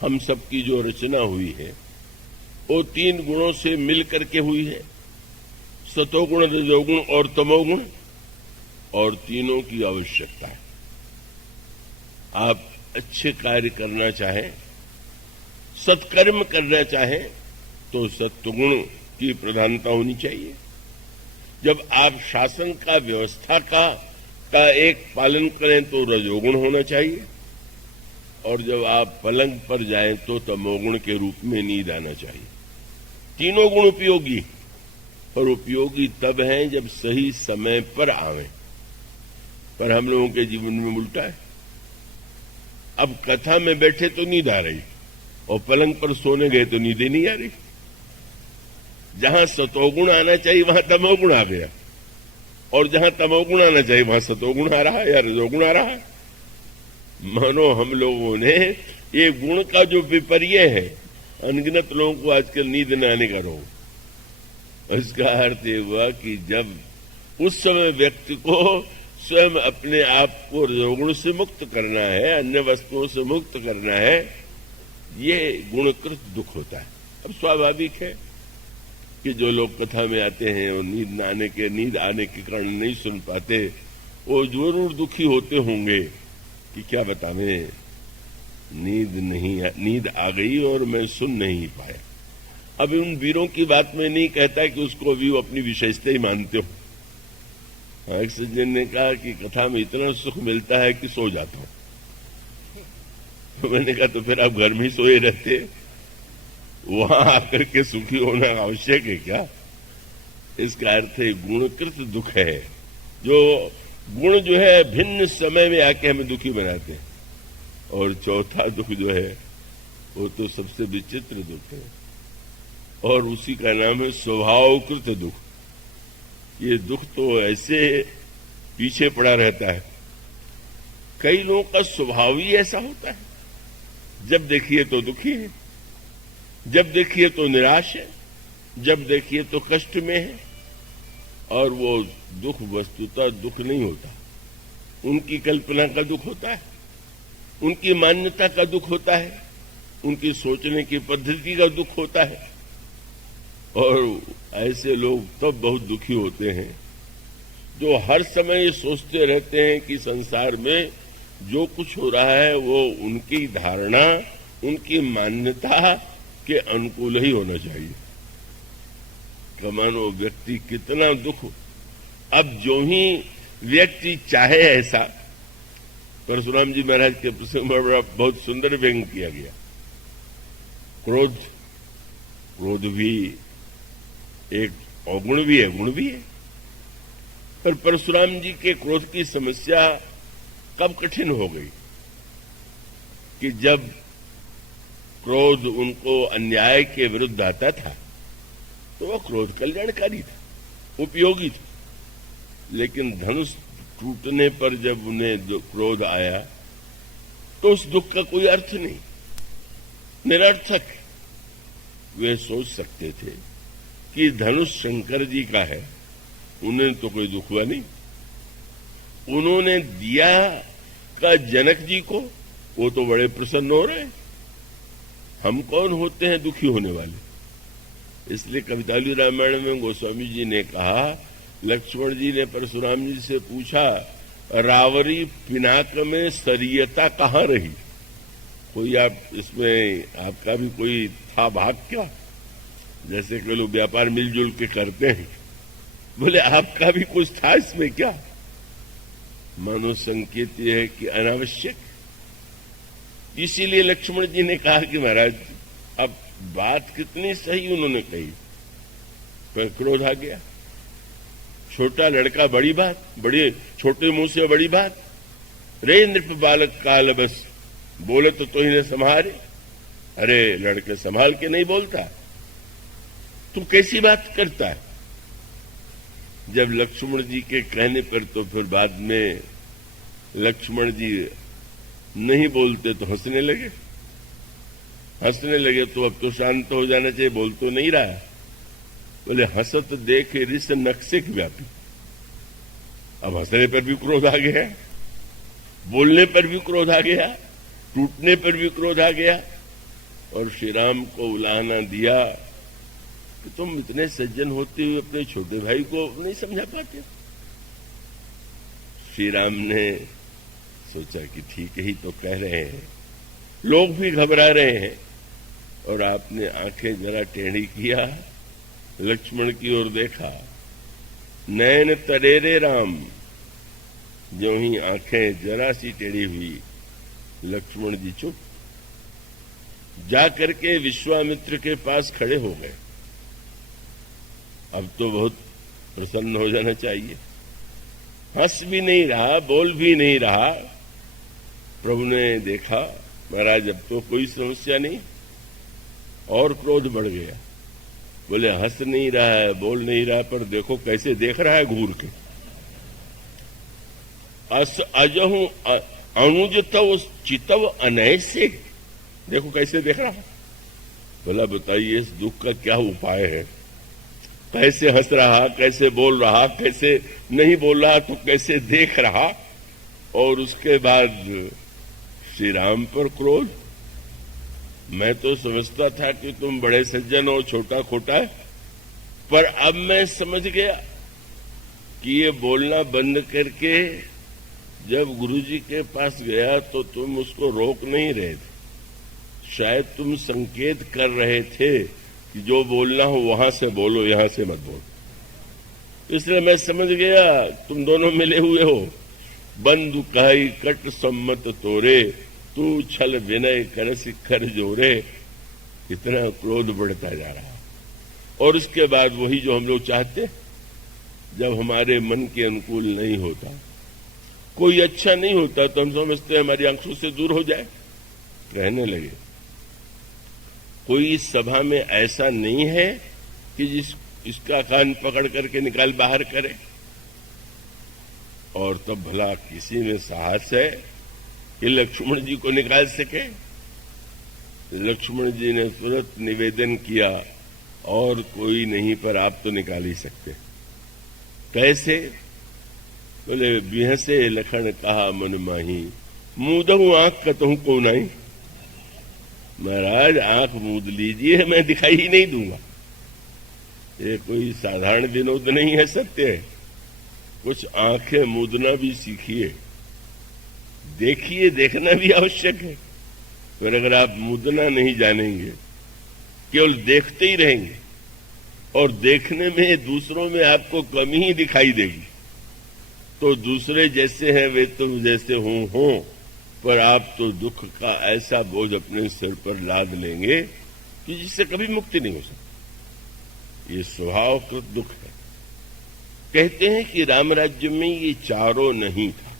हम सबकी जो रचना हुई है वो 3 गुणों से मिल करके हुई है, सतोगुण, रजोगुण और तमोगुण, और तीनों की आवश्यकता है। आप अच्छे कार्य करना चाहें, सत्कर्म करना चाहें, तो सत्वगुण की प्रधानता होनी चाहिए। जब आप शासन का, व्यवस्था का एक पालन करें तो रजोगुण होना चाहिए, और जब आप पलंग पर जाएं तो तमोगुण के रूप में नींद आना चाहिए। तीनों गुण उपयोगी, और उपयोगी तब हैं जब सही समय पर आवें। पर हम लोगों के जीवन में उल्टा है। अब कथा में बैठे तो नींद आ रही, और पलंग पर सोने गए तो नींद ही नहीं आ रही। जहां सतोगुण आना चाहिए वहां तमोगुण आ गया, और जहां तमोगुण आना चाहिए वहां सतोगुण आ रहा है या रजोगुण आ रहा है। मानो हम लोगों ने ये गुण का जो विपर्य है, अनगिनत लोगों को आजकल नींद न आने का रोग। इसका अर्थ ये हुआ कि जब उस समय व्यक्ति को स्वयं अपने आप को रजोगुण से मुक्त करना है, अन्य वस्तुओं से मुक्त करना है, ये गुणकृत दुख होता है। अब स्वाभाविक है कि जो लोग कथा में आते हैं और नींद आने के कारण नहीं सुन पाते, वो जरूर दुखी होते होंगे कि क्या बतावें, नींद आ गई और मैं सुन नहीं पाया। अब उन वीरों की बात में नहीं कहता कि उसको भी वो अपनी विशेषता ही मानते हो। एक सज्जन ने कहा कि कथा में इतना सुख मिलता है कि सो जाता हूं। तो मैंने कहा तो फिर आप घर में ही सोए रहते, वहां आकर के सुखी होना आवश्यक है क्या? इसका अर्थ है गुणकृत दुख है। जो गुण जो है भिन्न समय में आके हमें दुखी बनाते हैं, और चौथा दुख जो है वो तो सबसे विचित्र दुख है, और उसी का नाम है स्वभावकृत दुख। ये दुख तो ऐसे पीछे पड़ा रहता है। कई लोगों का स्वभाव ही ऐसा होता है, जब देखिए तो दुखी है, जब देखिए तो निराश है, जब देखिए तो कष्ट में है। और वो दुख वस्तुतः दुख नहीं होता, उनकी कल्पना का दुख होता है, उनकी मान्यता का दुख होता है, उनकी सोचने की पद्धति का दुख होता है। और ऐसे लोग तब बहुत दुखी होते हैं जो हर समय ये सोचते रहते हैं कि संसार में जो कुछ हो रहा है वो उनकी धारणा, उनकी मान्यता के अनुकूल ही होना चाहिए। कमानो व्यक्ति कितना दुख, अब जो ही व्यक्ति चाहे ऐसा, परशुराम जी महाराज के प्रसंग में बहुत सुंदर व्यंग किया गया। क्रोध भी एक अवगुण भी है, गुण भी है। पर परशुराम जी के क्रोध की समस्या कब कठिन हो गई कि जब क्रोध उनको अन्याय के विरुद्ध आता था तो वह क्रोध कल्याणकारी था, उपयोगी था। लेकिन धनुष टूटने पर जब उन्हें जो क्रोध आया तो उस दुख का कोई अर्थ नहीं, निरर्थक। वे सोच सकते थे कि धनुष शंकर जी का है, उन्हें तो कोई दुख हुआ नहीं। उन्होंने दिया का जनक जी को, वो तो बड़े प्रसन्न हो रहे। हम कौन होते हैं दुखी होने वाले? इसलिए कवितालु रामायण में गोस्वामी जी ने कहा, लक्ष्मण जी ने परशुराम जी से पूछा, रावरी पिनाक में सरियता कहाँ रही? कोई आप इसमें आपका भी कोई था भाग क्या? जैसे कि लोग व्यापार मिलजुल के करते हैं, बोले आपका भी कुछ था इसमें क्या? मानो संकेत यह है कि अनावश्यक। इसीलिए लक्ष्मण जी ने कहा कि महाराज अब बात कितनी सही उन्होंने कही, पर क्रोध आ गया। छोटा लड़का बड़ी बात, बड़े छोटे मुंह से बड़ी बात। रे नृप बालक काल बस, बोले तो इन्हें संभाले। अरे लड़के संभाल के नहीं बोलता, तू कैसी बात करता है? जब लक्ष्मण जी के कहने पर तो फिर बाद में लक्ष्मण जी नहीं बोलते तो हंसने लगे। तो अब तो शांत हो जाना चाहिए, बोल तो नहीं रहा। बोले हंसत देखे रिस नक्सिक व्यापी। अब हंसने पर भी क्रोध आ गया, बोलने पर भी क्रोध आ गया, टूटने पर भी क्रोध आ गया। और श्री राम को उलाहना दिया कि तुम इतने सज्जन होते हुए अपने छोटे भाई को नहीं समझा पाते। श्री राम ने सोचा कि ठीक ही तो कह रहे हैं, लोग भी घबरा रहे हैं, और आपने आंखें जरा टेढ़ी किया, लक्ष्मण की ओर देखा, नैन तरेरे राम। जो ही आंखें जरा सी टेढ़ी हुई, लक्ष्मण जी चुप, जाकर के विश्वामित्र के पास खड़े हो गए। अब तो बहुत प्रसन्न हो जाना चाहिए। हंस भी नहीं रहा, बोल भी नहीं रहा। प्रभु ने देखा, महाराज अब तो कोई समस्या नहीं, और क्रोध बढ़ गया। बोले हंस नहीं रहा है, बोल नहीं रहा, पर देखो कैसे देख रहा है घूर के। अस अजहू अनुज तव चितव अनय से, देखो कैसे देख रहा है। बोला बताइए इस दुख का क्या उपाय है? कैसे हंस रहा, कैसे बोल रहा, कैसे नहीं बोल रहा, तो कैसे देख रहा। और उसके बाद श्री राम पर क्रोध। मैं तो समझता था कि तुम बड़े सज्जन और छोटा खोटा है, पर अब मैं समझ गया कि ये बोलना बंद करके जब गुरुजी के पास गया तो तुम उसको रोक नहीं रहे थे, शायद तुम संकेत कर रहे थे कि जो बोलना हो वहां से बोलो, यहां से मत बोलो। इसलिए मैं समझ गया तुम दोनों मिले हुए हो। बंधु कहाई कट सम्मत तोरे, तू छल विनय कर शिखर जोरे। इतना क्रोध बढ़ता जा रहा। और इसके बाद वही जो हम लोग चाहते, जब हमारे मन के अनुकूल नहीं होता, कोई अच्छा नहीं होता, तो हम समझते हैं हमारी आंखों से दूर हो जाए, रहने लगे। कोई इस सभा में ऐसा नहीं है कि इसका कान पकड़ करके निकाल बाहर करे। और तब भला किसी में साहस है कि लक्ष्मण जी को निकाल सके? लक्ष्मण जी ने तुरंत निवेदन किया, और कोई नहीं, पर आप तो निकाल ही सकते। कैसे? बोले बिहसे लखन कहा मन माही, मूदहू आंख कतहू को नहीं। महाराज आंख मूद लीजिए, मैं दिखाई ही नहीं दूंगा। ये कोई साधारण विनोद नहीं है, सत्य है। कुछ आंखें मूदना भी सीखिए, देखिए, देखना भी आवश्यक है। पर अगर आप मूदना नहीं जानेंगे, केवल देखते ही रहेंगे, और देखने में दूसरों में आपको कमी ही दिखाई देगी, तो दूसरे जैसे हैं वे तो जैसे हों, पर आप तो दुख का ऐसा बोझ अपने सिर पर लाद लेंगे कि जिससे कभी मुक्ति नहीं हो सकती। ये स्वभाव का दुख है। कहते हैं कि राम राज्य में ये चारों नहीं था।